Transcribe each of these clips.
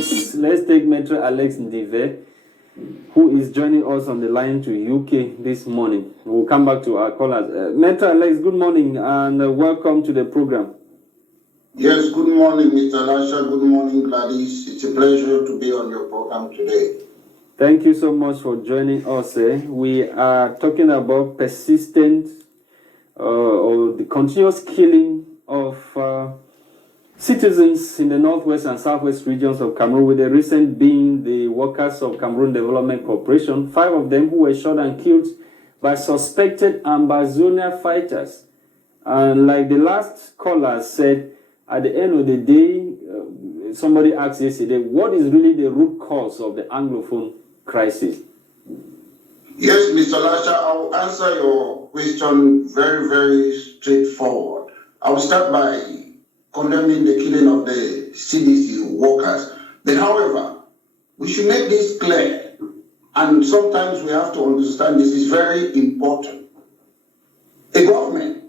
Let's take MaitreANL, who is joining us on the line to UK this morning. We'll come back to our callers. MaitreANL, good morning and welcome to the program. Yes, good morning, Mr. Lasha. Good morning, Gladys. It's a pleasure to be on your program today. Thank you so much for joining us. We are talking about persistent or the continuous killing of citizens in the northwest and southwest regions of Cameroon, with the recent being the workers of Cameroon Development Corporation, 5 of them who were shot and killed by suspected Ambazonia fighters. And like the last caller said, at the end of the day, somebody asked yesterday, what is really the root cause of the Anglophone crisis? Yes, Mr. Lasha, I will answer your question very, very straightforward. I will start by condemning the killing of the CDC workers. But however, we should make this clear, and sometimes we have to understand this is very important. A government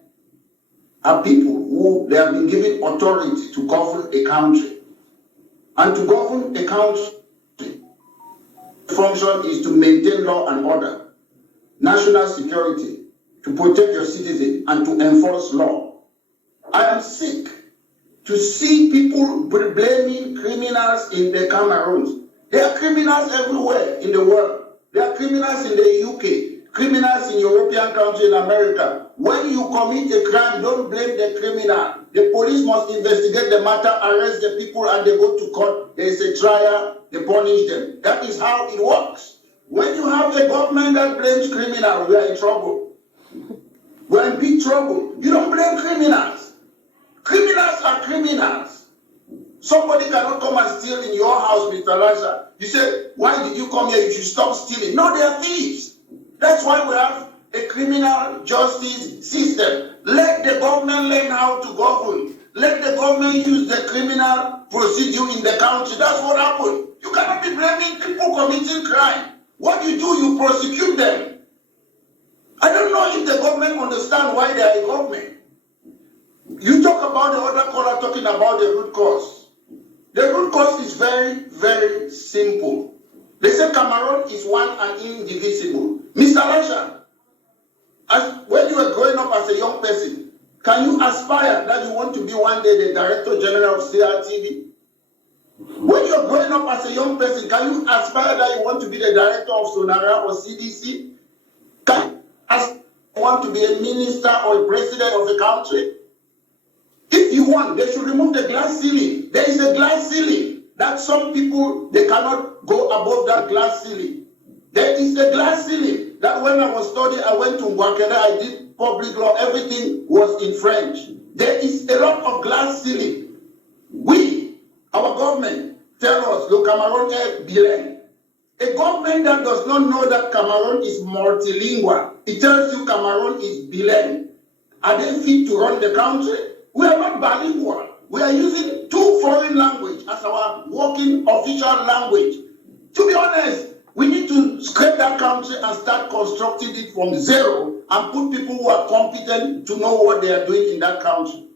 are people who they have been given authority to govern a country. And to govern a country, the function is to maintain law and order, national security, to protect your citizens, and to enforce law. I am sick to see people blaming criminals in the Cameroons. There are criminals everywhere in the world. There are criminals in the UK, criminals in European countries, in America. When you commit a crime, don't blame the criminal. The police must investigate the matter, arrest the people, and they go to court. There is a trial, they punish them. That is how it works. When you have a government that blames criminals, we are in trouble. We're in big trouble. You don't blame criminals. Criminals are criminals. Somebody cannot come and steal in your house, Mr. Lasha. You say, why did you come here? You should stop stealing. No, they are thieves. That's why we have a criminal justice system. Let the government learn how to govern. Let the government use the criminal procedure in the country. That's what happened. You cannot be blaming people committing crime. What you do, you prosecute them. I don't know if the government understands why they are a government. You talk about the other caller talking about the root cause. The root cause is very, very simple. They say Cameroon is one and indivisible. Mr. Lasha, when you were growing up as a young person, can you aspire that you want to be one day the Director General of CRTV? When you're growing up as a young person, can you aspire that you want to be the Director of Sonara or CDC? Can you want to be a minister or a president of the country? If you want, they should remove the glass ceiling. There is a glass ceiling that some people, they cannot go above that glass ceiling. There is a glass ceiling that when I was studying, I went to Mbakele, I did public law, everything was in French. There is a lot of glass ceiling. We, our government, tell us, le Cameroon est bilingue. A government that does not know that Cameroon is multilingual, it tells you Cameroon is bilingue. Are they fit to run the country? We are not bilingual. We are using 2 foreign languages as our working official language. To be honest, we need to scrape that country and start constructing it from zero and put people who are competent to know what they are doing in that country.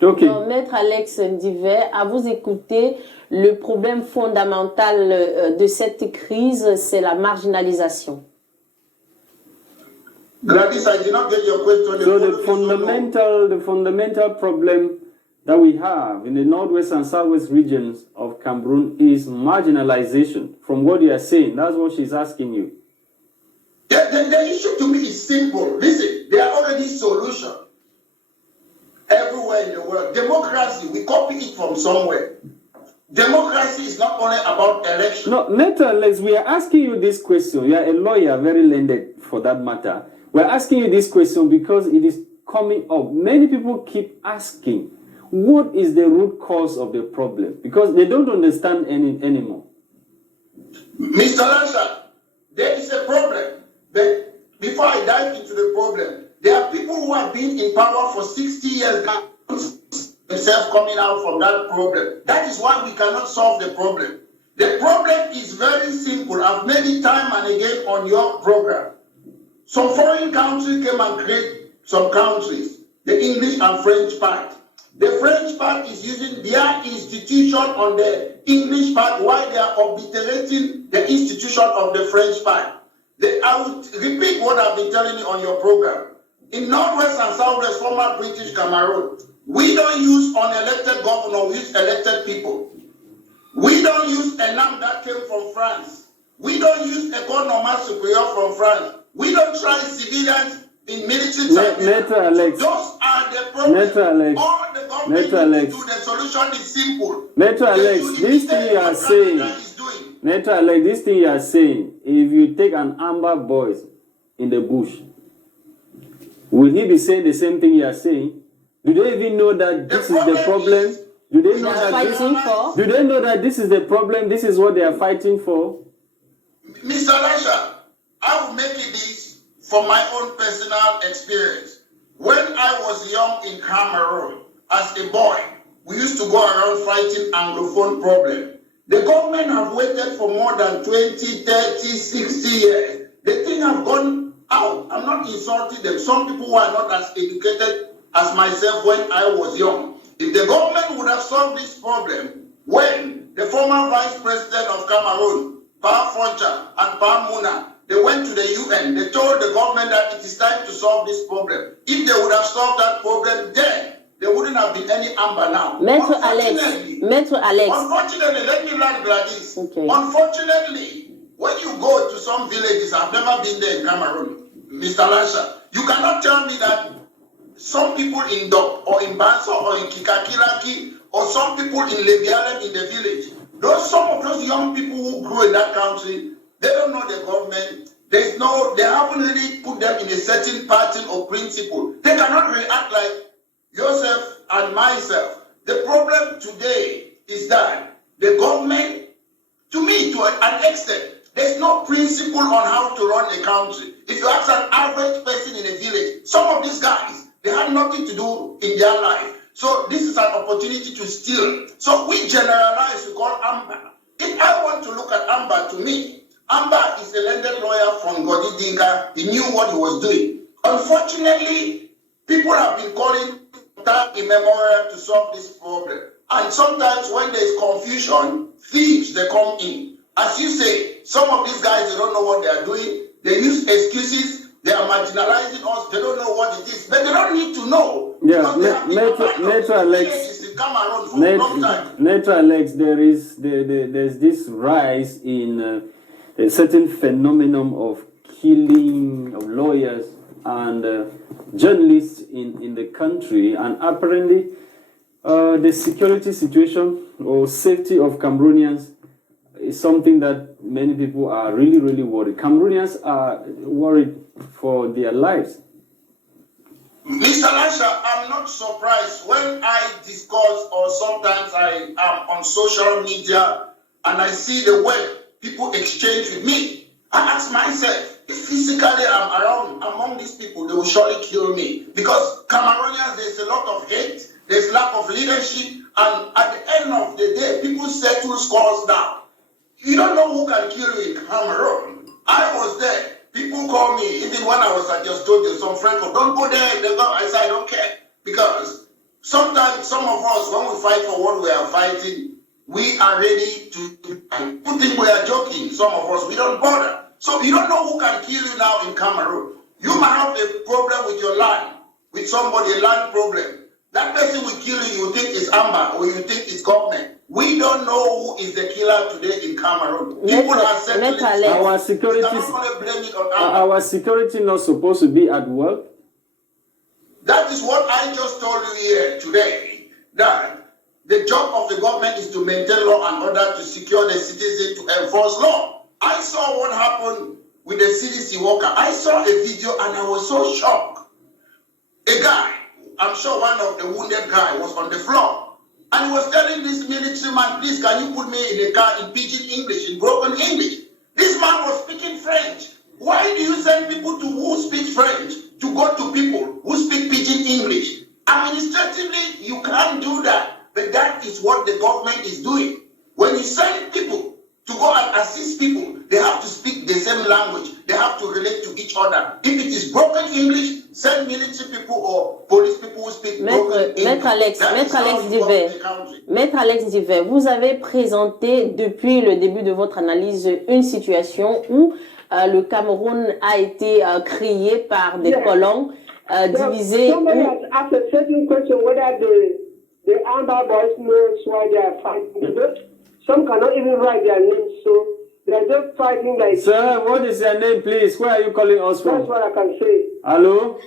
Okay. Donc, Maître Alex Ndivé, à vous écouter, le problème fondamental de cette crise, c'est la marginalisation. Gladys, I did not get your question. So the fundamental problem that we have in the northwest and southwest regions of Cameroon is marginalization. From what you are saying, that's what she's asking you. The issue to me is simple. Listen, there are already solutions everywhere in the world. Democracy, we copy it from somewhere. Democracy is not only about election. No, MaitreANL, we are asking you this question. You are a lawyer, very learned for that matter. We're asking you this question because it is coming up. Many people keep asking, what is the root cause of the problem? Because they don't understand anymore. Mr. Lasha, there is a problem. But before I dive into the problem, there are people who have been in power for 60 years now, themselves coming out from that problem. That is why we cannot solve the problem. The problem is very simple. I've made it time and again on your program. Some foreign countries came and created some countries, the English and French part. The French part is using their institution on the English part while they are obliterating the institution of the French part. I will repeat what I've been telling you on your program. In Northwest and Southwest, former British Cameroon, we don't use unelected governor, we use elected people. We don't use a name that came from France. We don't use a corps normal superior from France. We don't try civilians in military Alex. Those are the problems. Alex. All the government needs to do, the solution is simple. Alex, this thing you are saying, Alex, this thing you are saying, if you take an amber boy in the bush, will he be saying the same thing you are saying? Do they even know that this is the problem? Do they know that this is the problem? This is what they are fighting for? Mr. Lasha, I will make it this from my own personal experience. When I was young in Cameroon, as a boy, we used to go around fighting Anglophone problem. The government have waited for more than 20, 30, 60 years. The thing have gone out. I'm not insulting them. Some people who are not as educated as myself when I was young. If the government would have solved this problem when the former vice president of Cameroon, Pa Foncha and Pa Muna, they went to the UN, they told the government that it is time to solve this problem. If they would have solved that problem then, there wouldn't have been any amber now. Maître Alex. Unfortunately, let me land like this. Okay. Unfortunately, when you go to some villages, I've never been there in Cameroon, Mr. Lasha, you cannot tell me that some people in Dok or in Banso or in Kikakilaki or some people in Lebialem in the village, some of those young people who grew in that country, they don't know the government. They haven't really put them in a certain pattern or principle. They cannot react like yourself and myself. The problem today is that the government, to me, to an extent, there's no principle on how to run a country. If you ask an average person in a village, some of these guys, they have nothing to do in their life. So this is an opportunity to steal. So we generalize, we call Amber. If I want to look at Amber, to me, Amber is a landed lawyer from Godi Dinka. He knew what he was doing. Unfortunately, people have been calling time immemorial to solve this problem. And sometimes when there's confusion, thieves, they come in. As you say, some of these guys, they don't know what they are doing. They use excuses. They are marginalizing us. They don't know what it is. But they don't need to know. Yeah, Nature Alex, there's this rise in a certain phenomenon of killing of lawyers and journalists in the country, and apparently the security situation or safety of Cameroonians is something that many people are really, really worried. Cameroonians are worried for their lives. Mr. Lasha, I'm not surprised when I discuss or sometimes I am on social media and I see the way people exchange with me. I ask myself, if physically I'm around among these people, they will surely kill me. Because Cameroonians, there's a lot of hate, there's lack of leadership, and at the end of the day, people settle scores down. You don't know who can kill you in Cameroon. I was there. People call me, even when I just told you, some friend, don't go there. They go, I said, I don't care. Because sometimes some of us, when we fight for what we are fighting, we are ready to think we are joking. Some of us, we don't bother. So you don't know who can kill you now in Cameroon. You might have a problem with your land, with somebody, a land problem. That person will kill you, you think it's Amber or you think it's government. We don't know who is the killer today in Cameroon. People are settling. Our security not supposed to be at work. That is what I just told you here today. That the job of the government is to maintain law and order, to secure the citizen, to enforce law. I saw what happened with the CDC worker. I saw a video and I was so shocked. A guy, I'm sure one of the wounded guy was on the floor. And he was telling this military man, please, can you put me in a car in pidgin English, in broken English? This man was speaking French. Why do you send people who speak French to go to people who speak pidgin English? Administratively, you can't do that. But that is what the government is doing. When you send people to go and assist people, they have to speak the same language. they have to relate to each other. If it is broken English, send military people or police people who speak broken English. Maître Alex Diver, vous avez présenté depuis le début de votre analyse une situation où le Cameroun a été créé par des colons divisés. Somebody has asked a certain question whether the Amber boys knows why they are fighting. Some cannot even write their names, so they are just fighting like. Sir, what is your name, please? Where are you calling us from? That's what I can say. Hello?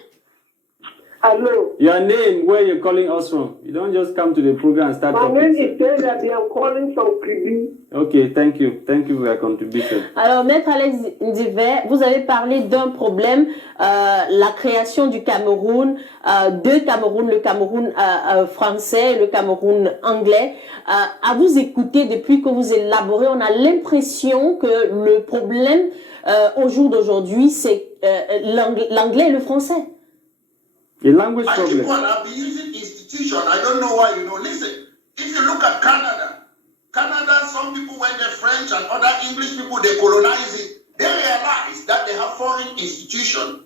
Hello. Your name, where you're calling us from? You don't just come to the program and start talking. My name is Taylor. I'm calling from Kribi. Okay, thank you. Thank you for your contribution. Alors, Maître Alex Diver, vous avez parlé d'un problème, la création du Cameroun, deux Cameroun, le Cameroun français et le Cameroun anglais. À vous écouter, depuis que vous élaborez, on a l'impression que le problème au jour d'aujourd'hui, c'est l'anglais et le français. The language I problem. keep on, I've been using institution. I don't know why you don't listen. If you look at Canada, some people when they're French and other English people, they colonize it. They realize that they have foreign institution.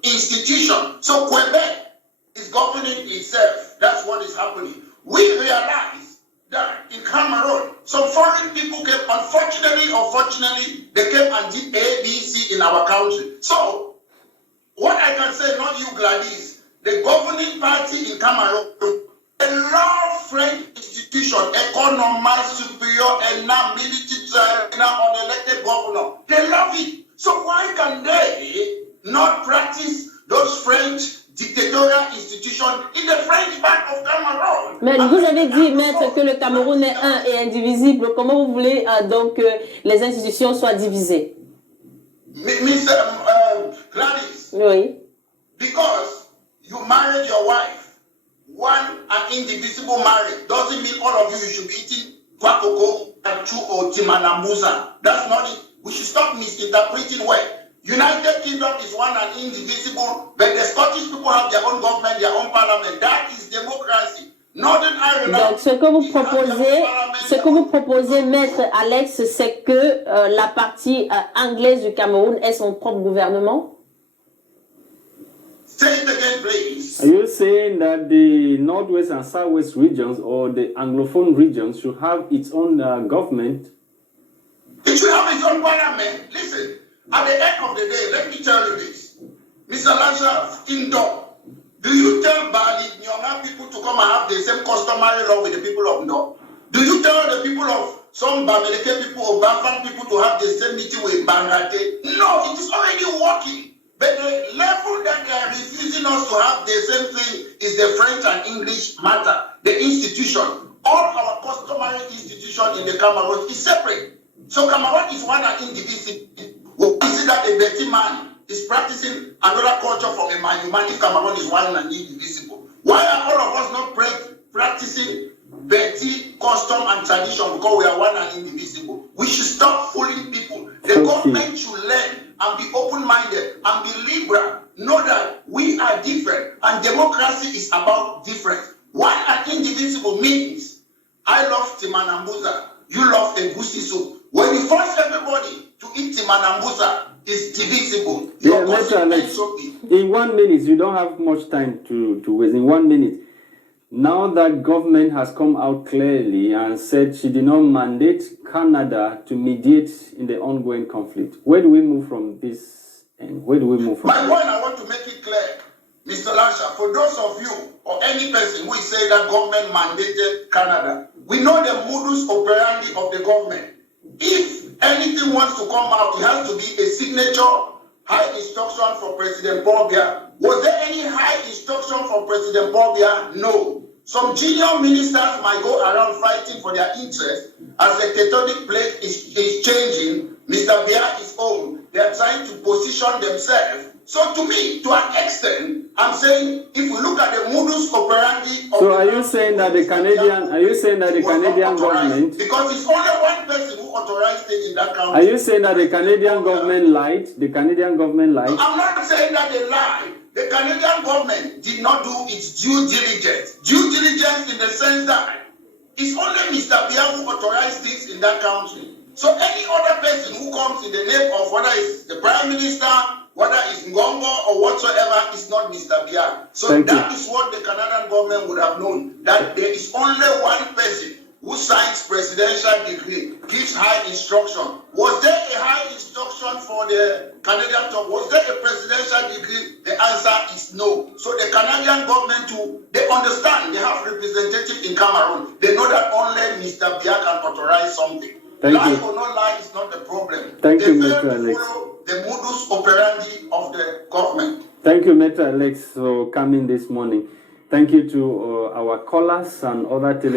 So Quebec is governing itself. That's what is happening. We realize that in Cameroon, some foreign people came, unfortunately, they came and did A, B, C in our country. So, what I can say, not you, Gladys, the governing party in Cameroon, they love French institution, economy, superior, and now military, now unelected governor. They love it. So why can they not practice those French dictatorial institutions in the French part of Cameroon? Mais vous avez dit, maître, que le Cameroun est un et indivisible. Comment vous voulez donc que les institutions soient divisées? Mr. Gladys. Oui. Because you married your wife, one an indivisible marriage doesn't mean all of you should be eating kwakoko and chu or timanambusa. That's not it. We should stop misinterpreting well. United Kingdom is one and indivisible, but the Scottish people have their own government, their own parliament. That is democracy. Northern Ireland. Donc, ce que vous proposez, maître Alex, c'est que la partie anglaise du Cameroun ait son propre gouvernement? Say it again, please. Are you saying that the northwest and southwest regions or the Anglophone regions should have its own government? It should have its own parliament. Listen, at the end of the day, let me tell you this. Mr. Lasha, indoor, do you tell Bali, Nyonga people to come and have the same customary law with the people of North? Do you tell the people of some Bameleke people or Bafan people to have the same meeting with Bangate? No, it is already working. But the level that they are refusing us to have the same thing is the French and English matter, the institution. All our customary institution in the Cameroon is separate. So Cameroon is one and indivisible. We see that a Betty man is practicing another culture from a man if Cameroon is one and indivisible. Why are all of us not practicing Betty custom and tradition because we are one and indivisible? We should stop fooling people. The government should learn and be open-minded and be liberal. Know that we are different and democracy is about difference. One and indivisible means I love Timanambusa, you love Egusi soup. When you force everybody to eat Timanambusa, it's divisible. Yeah, Mr. Alex, in 1 minute, you don't have much time to waste. In 1 minute, now that government has come out clearly and said she did not mandate Canada to mediate in the ongoing conflict, where do we move from this end? Where do we move from? My point, I want to make it clear, Mr. Lasha, for those of you or any person who say that government mandated Canada, we know the modus operandi of the government. If anything wants to come out, it has to be a signature, high instruction for President Paul Biya. Was there any high instruction from President Paul Biya? No. Some junior ministers might go around fighting for their interests as the tectonic plate is changing. Mr. Biya is old. They are trying to position themselves. So to me, to an extent, I'm saying if we look at the modus operandi of So are you saying that the Canadian government, because it's only one person who authorized it in that country. Are you saying that the Canadian government lied? The Canadian government lied? I'm not saying that they lied. The Canadian government did not do its due diligence. Due diligence in the sense that it's only Mr. Biya who authorized things in that country. So any other person who comes in the name of whether it's the Prime Minister, whether it's Ngongo or whatsoever, is not Mr. Biak. So Thank that you. is what the Canadian government would have known, that there is only one person who signs presidential decree, gives high instruction. Was there a high instruction for the Canadian top? Was there a presidential decree? The answer is no. So the Canadian government too, they understand, they have representatives in Cameroon. They know that only Mr. Biak can authorize something. Thank Lie you. or not lie is not the problem. Thank they you, fail Mr. to Alex. follow the modus operandi of the government. Thank you, MaitreANL, for coming this morning. Thank you to our callers and other tele